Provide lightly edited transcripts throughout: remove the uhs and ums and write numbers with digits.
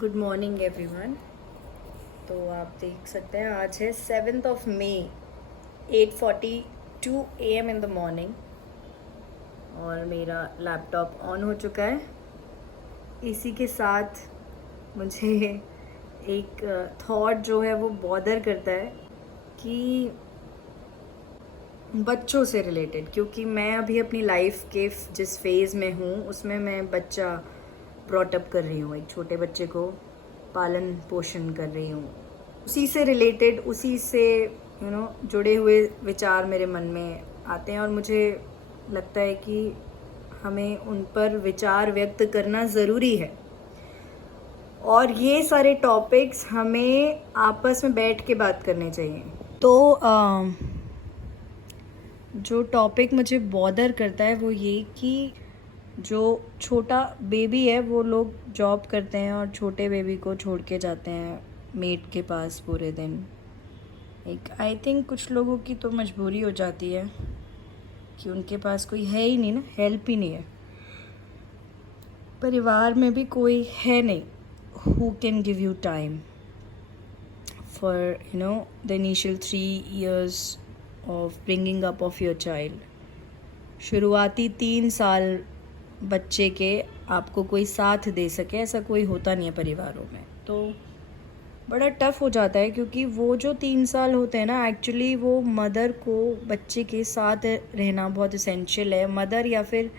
Good morning everyone. तो आप देख सकते हैं आज है 7 मई 8:42 AM इन द मॉर्निंग और मेरा लैपटॉप ऑन हो चुका है। इसी के साथ मुझे एक थॉट जो है वो बॉदर करता है कि बच्चों से रिलेटेड, क्योंकि मैं अभी अपनी लाइफ के जिस फेज़ में हूँ उसमें मैं बच्चा ब्रॉटअप कर रही हूँ, एक छोटे बच्चे को पालन पोषण कर रही हूँ। उसी से रिलेटेड, उसी से जुड़े हुए विचार मेरे मन में आते हैं और मुझे लगता है कि हमें उन पर विचार व्यक्त करना ज़रूरी है और ये सारे टॉपिक्स हमें आपस में बैठ के बात करने चाहिए। तो जो टॉपिक मुझे बॉदर करता है वो ये कि जो छोटा बेबी है वो लोग जॉब करते हैं और छोटे बेबी को छोड़ के जाते हैं मेड के पास पूरे दिन। एक आई थिंक कुछ लोगों की तो मजबूरी हो जाती है कि उनके पास कोई है ही नहीं ना, हेल्प ही नहीं है, परिवार में भी कोई है नहीं who can give you time for the initial 3 years of bringing up of your child। शुरुआती 3 साल बच्चे के आपको कोई साथ दे सके ऐसा कोई होता नहीं है परिवारों में, तो बड़ा टफ़ हो जाता है क्योंकि वो जो 3 साल होते हैं ना, एक्चुअली वो मदर को बच्चे के साथ रहना बहुत इसेंशियल है। मदर या फिर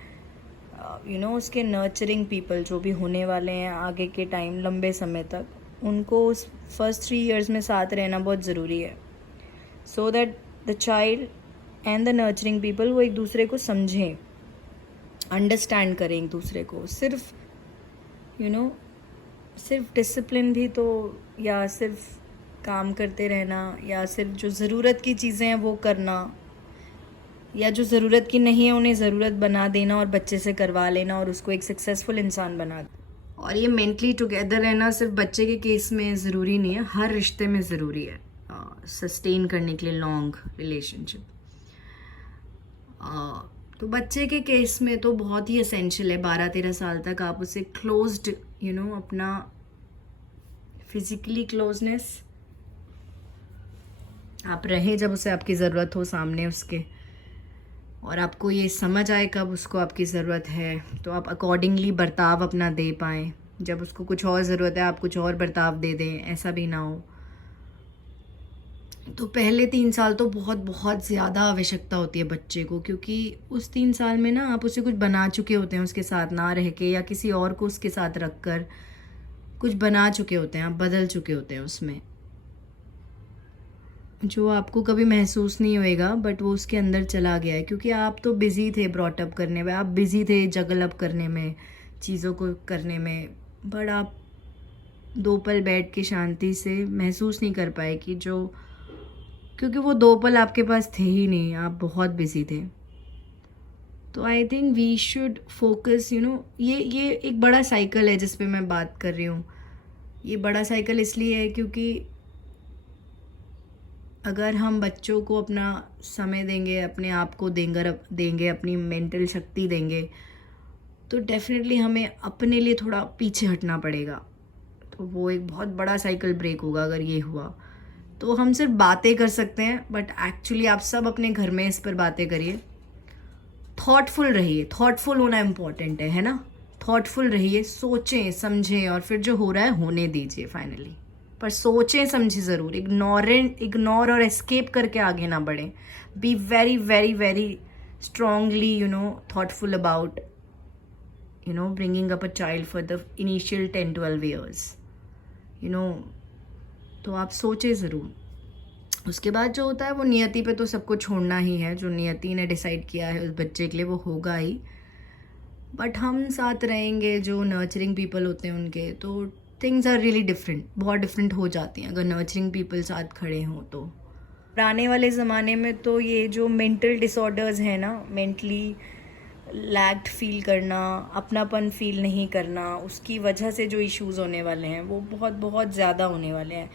उसके नर्चरिंग पीपल जो भी होने वाले हैं आगे के टाइम लंबे समय तक, उनको उस फर्स्ट 3 years में साथ रहना बहुत ज़रूरी है, so that the child and the nurturing people वो एक दूसरे को समझें, अंडरस्टैंड करें एक दूसरे को। सिर्फ सिर्फ डिसिप्लिन भी तो, या सिर्फ काम करते रहना, या सिर्फ जो ज़रूरत की चीज़ें हैं वो करना, या जो ज़रूरत की नहीं है उन्हें ज़रूरत बना देना और बच्चे से करवा लेना और उसको एक सक्सेसफुल इंसान बना देना। और ये मेंटली टुगेदर रहना सिर्फ बच्चे के केस में ज़रूरी नहीं है, हर रिश्ते में ज़रूरी है सस्टेन करने के लिए लॉन्ग रिलेशनशिप। तो बच्चे के केस में तो बहुत ही एसेंशियल है 12-13 साल तक आप उसे क्लोज्ड अपना फिजिकली क्लोजनेस आप रहें जब उसे आपकी ज़रूरत हो सामने उसके, और आपको ये समझ आए कब उसको आपकी ज़रूरत है तो आप अकॉर्डिंगली बर्ताव अपना दे पाएँ। जब उसको कुछ और ज़रूरत है आप कुछ और बर्ताव दे दें, ऐसा भी ना हो। तो पहले 3 साल तो बहुत बहुत ज़्यादा आवश्यकता होती है बच्चे को, क्योंकि उस 3 साल में ना आप उसे कुछ बना चुके होते हैं उसके साथ ना रह के, या किसी और को उसके साथ रख कर कुछ बना चुके होते हैं, आप बदल चुके होते हैं उसमें, जो आपको कभी महसूस नहीं होएगा बट वो उसके अंदर चला गया है, क्योंकि आप तो बिज़ी थे ब्रॉटअप करने में, आप बिज़ी थे जगल अप करने में, चीज़ों को करने में, बट आप 2 पल बैठ के शांति से महसूस नहीं कर पाए कि जो, क्योंकि वो 2 पल आपके पास थे ही नहीं, आप बहुत बिजी थे। तो I think we should focus, ये एक बड़ा साइकिल है जिस पे मैं बात कर रही हूँ। ये बड़ा साइकिल इसलिए है क्योंकि अगर हम बच्चों को अपना समय देंगे, अपने आप को देंगे, अपनी मेंटल शक्ति देंगे, तो डेफिनेटली हमें अपने लिए थोड़ा पीछे हटना पड़ेगा। तो वो एक बहुत बड़ा साइकिल ब्रेक होगा अगर ये हुआ। तो हम सिर्फ बातें कर सकते हैं बट एक्चुअली आप सब अपने घर में इस पर बातें करिए, थॉटफुल रहिए। थॉटफुल होना इम्पॉर्टेंट है ना, थॉटफुल रहिए, सोचें समझें और फिर जो हो रहा है होने दीजिए फाइनली, पर सोचें समझें ज़रूर। इग्नोर और एस्केप करके आगे ना बढ़ें। Be very very very strongly thoughtful about bringing up a child for the initial 10-12 years। तो आप सोचें ज़रूर। उसके बाद जो होता है वो नियति पे तो सबको छोड़ना ही है, जो नियति ने डिसाइड किया है उस बच्चे के लिए वो होगा ही, बट हम साथ रहेंगे जो नर्चरिंग पीपल होते हैं उनके, तो थिंग्स आर रियली डिफरेंट, बहुत डिफरेंट हो जाती हैं अगर नर्चरिंग पीपल साथ खड़े हों तो। पुराने वाले ज़माने में तो ये जो मेंटल डिसऑर्डर्स हैं ना, मेंटली लैग्ड फील करना, अपनापन फील नहीं करना, उसकी वजह से जो इश्यूज़ होने वाले हैं वो बहुत बहुत ज़्यादा होने वाले हैं,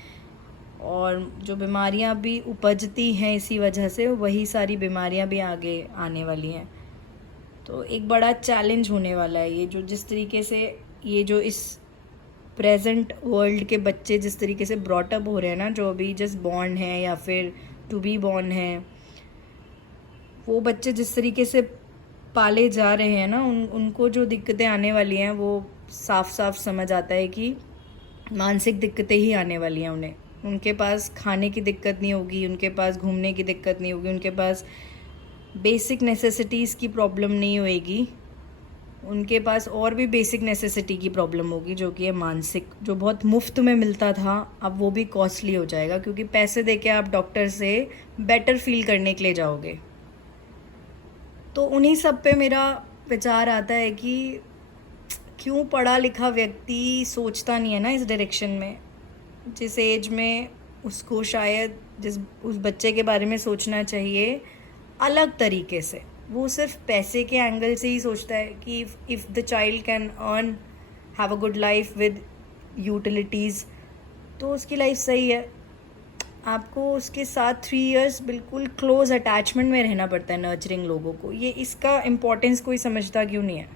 और जो बीमारियां भी उपजती हैं इसी वजह से, वही सारी बीमारियां भी आगे आने वाली हैं। तो एक बड़ा चैलेंज होने वाला है ये, जो जिस तरीके से ये जो इस प्रेजेंट वर्ल्ड के बच्चे जिस तरीके से ब्रॉटअप हो रहे हैं ना, जो अभी जस्ट बॉर्न हैं या फिर टू बी बॉर्न हैं, वो बच्चे जिस तरीके से पाले जा रहे हैं ना, उनको जो दिक्कतें आने वाली हैं वो साफ साफ समझ आता है कि मानसिक दिक्कतें ही आने वाली हैं उन्हें। उनके पास खाने की दिक्कत नहीं होगी, उनके पास घूमने की दिक्कत नहीं होगी, उनके पास बेसिक नेसेसिटीज़ की प्रॉब्लम नहीं होएगी, उनके पास और भी बेसिक नेसेसिटी की प्रॉब्लम होगी, जो कि है मानसिक। जो बहुत मुफ्त में मिलता था अब वो भी कॉस्टली हो जाएगा, क्योंकि पैसे देके आप डॉक्टर से बेटर फील करने के लिए जाओगे। तो उन्हीं सब पे मेरा विचार आता है कि क्यों पढ़ा लिखा व्यक्ति सोचता नहीं है ना इस डायरेक्शन में। जिस एज में उसको शायद जिस उस बच्चे के बारे में सोचना चाहिए अलग तरीके से, वो सिर्फ पैसे के एंगल से ही सोचता है कि if the child can earn, have a good life with utilities, तो उसकी लाइफ सही है। आपको उसके साथ 3 इयर्स बिल्कुल क्लोज अटैचमेंट में रहना पड़ता है नर्चरिंग लोगों को। ये इसका इम्पोर्टेंस कोई समझता क्यों नहीं है?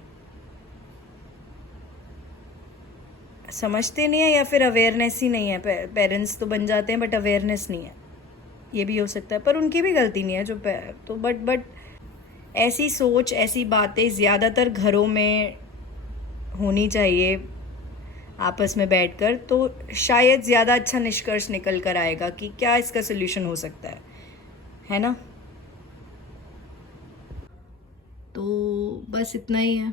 समझते नहीं है या फिर अवेयरनेस ही नहीं है। पेरेंट्स तो बन जाते हैं बट अवेयरनेस नहीं है, ये भी हो सकता है। पर उनकी भी गलती नहीं है जो तो बट ऐसी सोच, ऐसी बातें ज़्यादातर घरों में होनी चाहिए आपस में बैठकर, तो शायद ज़्यादा अच्छा निष्कर्ष निकल कर आएगा कि क्या इसका सोल्यूशन हो सकता है ना? तो बस इतना ही है।